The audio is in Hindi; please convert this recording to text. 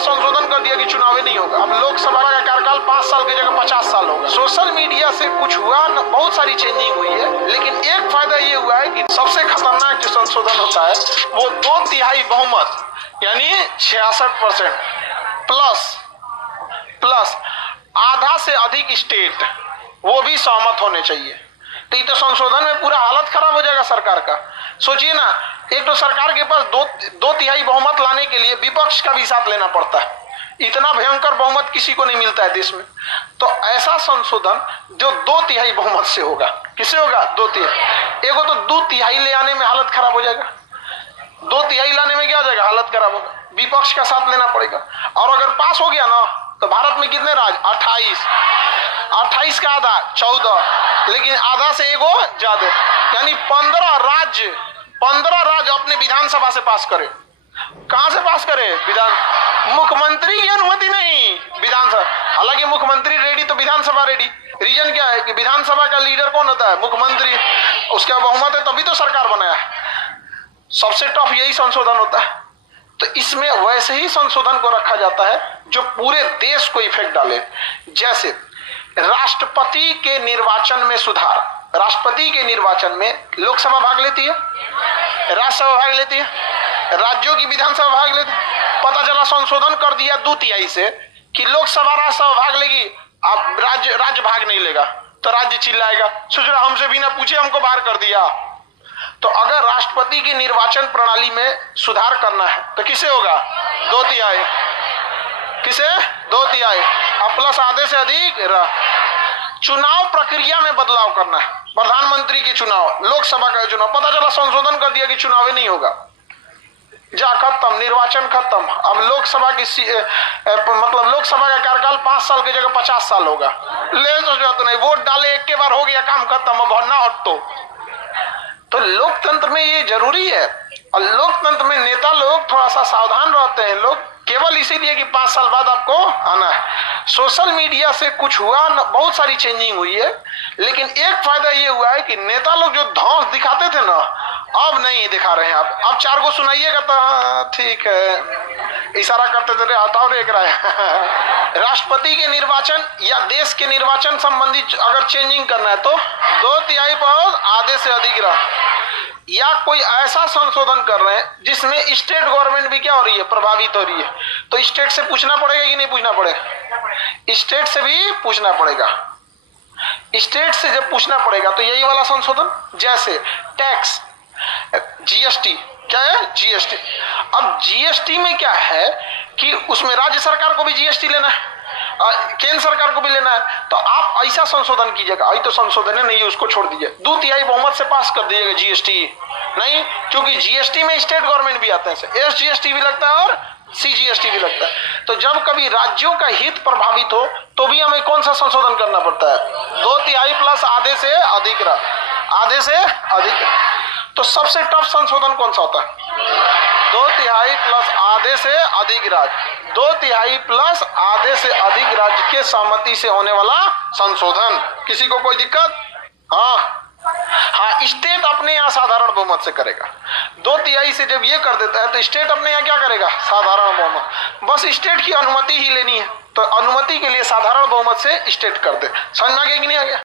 संशोधन कर दिया कि चुनाव ही नहीं होगा। अब लोकसभा का कार्यकाल 5 साल की जगह 50 साल होगा। सोशल मीडिया से कुछ हुआ न, बहुत सारी चेंजिंग हुई है, लेकिन एक फायदा ये हुआ है कि सबसे खतरनाक जो संशोधन होता है वो 2/3 बहुमत यानी 66% प्लस आधा से अधिक स्टेट वो भी सहमत होने चाहिए। तो ये तो संशोधन में पूरा हालत खराब हो जाएगा सरकार का। सोचिए ना, एक तो सरकार के पास 2/3 बहुमत लाने के लिए विपक्ष का भी साथ लेना पड़ता है। इतना भयंकर बहुमत किसी को नहीं मिलता है देश में। तो ऐसा संशोधन जो 2/3 बहुमत से होगा, किससे होगा? 2/3। एगो तो 2/3 ले आने में हालत खराब हो जाएगा। 2/3 लाने में क्या हो जाएगा? हालत खराब होगा, विपक्ष का साथ लेना पड़ेगा। और अगर पास हो गया ना तो भारत में कितने राज्य? 28 का आधा 14, लेकिन आधा से एगो ज्यादा, यानी 15 राज्य अपने विधानसभा से पास करे। कहां से पास करे? मुख्यमंत्री की अनुमति नहीं, विधानसभा। हालांकि मुख्यमंत्री रेडी तो विधानसभा रेडी। रीजन क्या है कि विधानसभा का लीडर कौन होता है? मुख्यमंत्री। उसका बहुमत है तभी तो सरकार बनाया है। सबसे टफ यही संशोधन होता है। तो इसमें वैसे ही संशोधन को रखा जाता है जो पूरे देश को इफेक्ट डाले। जैसे राष्ट्रपति के निर्वाचन में सुधार। राष्ट्रपति के निर्वाचन में लोकसभा भाग लेती है, राज्यसभा भाग लेती है, राज्यों की विधानसभा भाग लेती है। पता चला संशोधन कर दिया 2/3 से कि लोकसभा राज्यसभा भाग लेगी, अब राज्य भाग नहीं लेगा। तो राज्य चिल्लाएगा, सोच रहा हमसे बिना पूछे हमको बाहर कर दिया। तो अगर राष्ट्रपति की निर्वाचन प्रणाली में सुधार करना है तो किसे होगा? 2/3। किसे? 2/3 अब प्लस आधे से अधिक। चुनाव प्रक्रिया में बदलाव करना है। प्रधानमंत्री के चुनाव, लोकसभा का चुनाव, पता चला संशोधन कर दिया कि चुनाव ही नहीं होगा। जा खत्म, निर्वाचन खत्म। अब लोकसभा की मतलब लोकसभा का कार्यकाल 5 साल की जगह 50 साल होगा। ले तो नहीं, वोट डाले एक के बार हो गया, काम खत्म, अब ना हटो। तो लोकतंत्र में ये जरूरी है। और लोकतंत्र में नेता लोग थोड़ा सा सावधान रहते हैं। लोग केवल इसीलिए कि 5 साल बाद आपको आना है। सोशल मीडिया से कुछ हुआ न, बहुत सारी चेंजिंग हुई है, लेकिन एक फायदा ये हुआ है कि नेता लोग जो धौंस दिखाते थे ना, अब नहीं दिखा रहे हैं। अब 4 को सुनाइएगा तो ठीक है, इशारा करते थे, हटाओ रे एक राय। राष्ट्रपति के निर्वाचन या देश के निर्वाचन संबंधी अगर चेंजिंग करना है तो 2/3 पर आधे से अधिक रहा, या कोई ऐसा संशोधन कर रहे हैं जिसमें स्टेट गवर्नमेंट भी क्या हो रही है? प्रभावित हो रही है। तो स्टेट से पूछना पड़ेगा कि नहीं पूछना पड़ेगा? स्टेट से भी पूछना पड़ेगा। स्टेट से जब पूछना पड़ेगा तो यही वाला संशोधन, जैसे टैक्स, जीएसटी। क्या है? जीएसटी। अब जीएसटी में क्या है कि उसमें राज्य सरकार को भी जीएसटी लेना है, केंद्र सरकार को भी लेना है। तो आप ऐसा संशोधन कीजिएगा, आई तो संशोधन है नहीं, उसको छोड़ दीजिए, 2/3 बहुमत से पास कर दीजिएगा जीएसटी। नहीं, क्योंकि जीएसटी में स्टेट गवर्नमेंट भी आते हैं, एसजीएसटी भी लगता है और सीजीएसटी भी लगता है। तो जब कभी राज्यों का हित प्रभावित हो तो भी हमें कौन सा संशोधन करना पड़ता है? 2/3 प्लस आधे से अधिक। आधे से अधिक। तो सबसे टफ संशोधन कौन सा होता है? 2/3 प्लस आधे से अधिक राज्य। 2/3 प्लस आधे से अधिक राज्य के सहमति से होने वाला संशोधन। किसी को कोई दिक्कत? हाँ, स्टेट अपने यहाँ साधारण बहुमत से करेगा। 2/3 से जब ये कर देता है तो स्टेट अपने यहाँ क्या करेगा? साधारण बहुमत। बस स्टेट की अनुमति ही लेनी है, तो अनुमति के लिए साधारण बहुमत से स्टेट कर दे। समझ में आ गया कि नहीं आ गया?